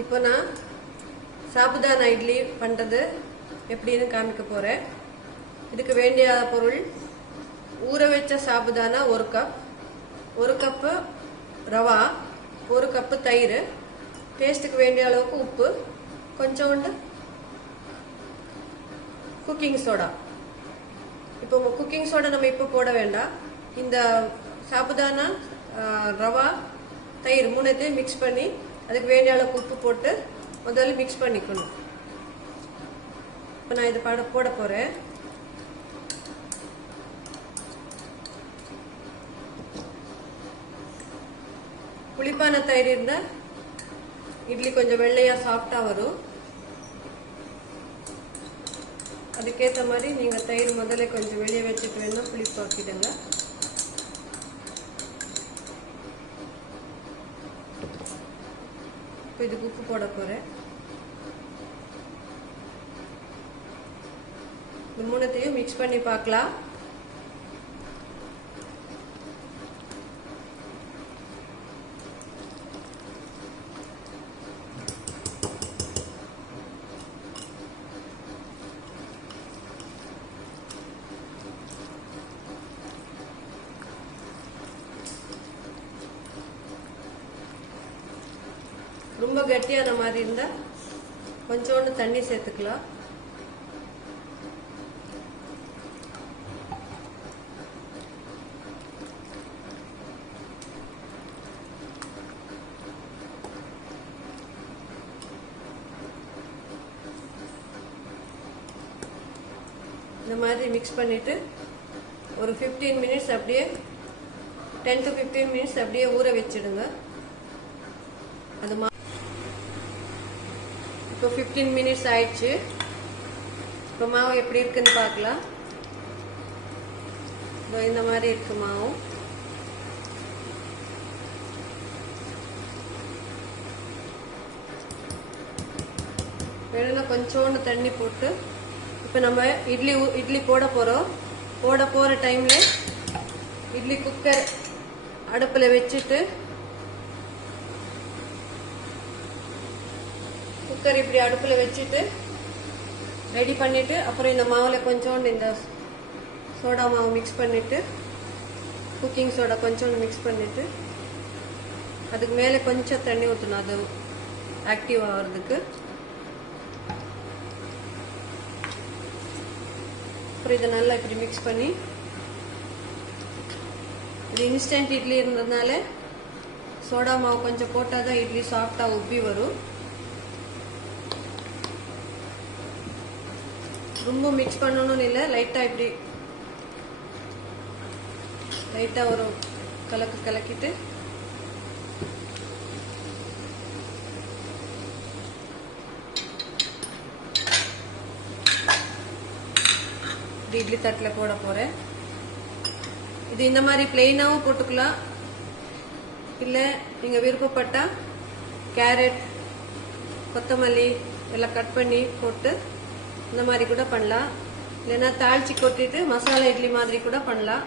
இப்போ நான் சாபுதானா இட்லி பண்ணுறது எப்படின்னு காமிக்க போகிறேன். இதுக்கு வேண்டிய பொருள்: ஊற வச்ச sabudana 1 cup, 1 cup rava, 1 cup தயிர், டேஸ்ட்டுக்கு வேண்டிய அளவுக்கு உப்பு, கொஞ்சோண்டு குக்கிங் சோடா. இப்போ குக்கிங் சோடா நம்ம இப்போ போட வேண்டாம். இந்த சாபுதானா, ரவா, தயிர் மூணுத்தையும் மிக்ஸ் பண்ணி அதுக்கு வேண்டிய அளவுக்கு உப்பு போட்டு முதல்ல மிக்ஸ் பண்ணிக்கணும். இப்போ நான் இது போட போகிறேன். புளிப்பான தயிர் இருந்தால் இட்லி கொஞ்சம் வெள்ளையாக சாஃப்டாக வரும். அதுக்கேற்ற மாதிரி நீங்கள் தயிர் முதல்ல கொஞ்சம் வெளியே வச்சுட்டு வேணால் புளிப்பாக்கிடுங்க. இப்போ இதுக்கு உப்பு போட போகிறேன். இந்த மூணுத்தையும் மிக்ஸ் பண்ணி பார்க்கலாம். ரொம்ப கட்டியான மாதிரி இருந்தால் கொஞ்சோண்டு தண்ணி சேர்த்துக்கலாம். இந்த மாதிரி மிக்ஸ் பண்ணிட்டு ஒரு 15 மினிட்ஸ் அப்படியே 10 to 15 மினிட்ஸ் அப்படியே ஊற வச்சிடுங்க. அது இப்போ 15 மினிட்ஸ் ஆயிடுச்சு. இப்போ மாவு எப்படி இருக்குன்னு பார்க்கலாம். இந்த மாதிரி இருக்கு மாவு. வேணும்னா கொஞ்சோண்டு தண்ணி போட்டு இப்போ நம்ம இட்லி போட போகிறோம். போட போகிற டைமில் இட்லி குக்கர் அடுப்பில் வச்சுட்டு குக்கர் இப்படி அடுப்பில் வச்சுட்டு ரெடி பண்ணிவிட்டு அப்புறம் இந்த மாவில் கொஞ்சோண்டு இந்த சோடா மாவு மிக்ஸ் பண்ணிவிட்டு குக்கிங் சோடா கொஞ்சோண்டு மிக்ஸ் பண்ணிவிட்டு அதுக்கு மேலே கொஞ்சம் தண்ணி ஊற்றணும், அது ஆக்டிவ் ஆகிறதுக்கு. அப்புறம் இதை நல்லா இப்படி மிக்ஸ் பண்ணி, இது இன்ஸ்டன்ட் இட்லி இருந்ததுனால சோடா மாவு கொஞ்சம் போட்டால் தான் இட்லி சாஃப்டாக உப்பி வரும். ரொம்ப மிக்ஸ் பண்ணணும்னு இல்லை, லைட்டாக இப்படி லைட்டாக ஒரு கலக்கிட்டு இட்லி தட்டில் போட போகிறேன். இது இந்த மாதிரி பிளெயினாகவும் போட்டுக்கலாம், இல்லை நீங்கள் விருப்பப்பட்டால் கேரட், கொத்தமல்லி எல்லாம் கட் பண்ணி போட்டு இந்த மாதிரி கூட பண்ணலாம். இல்லைன்னா தாளிச்சு கொட்டிட்டு மசாலா இட்லி மாதிரி கூட பண்ணலாம்.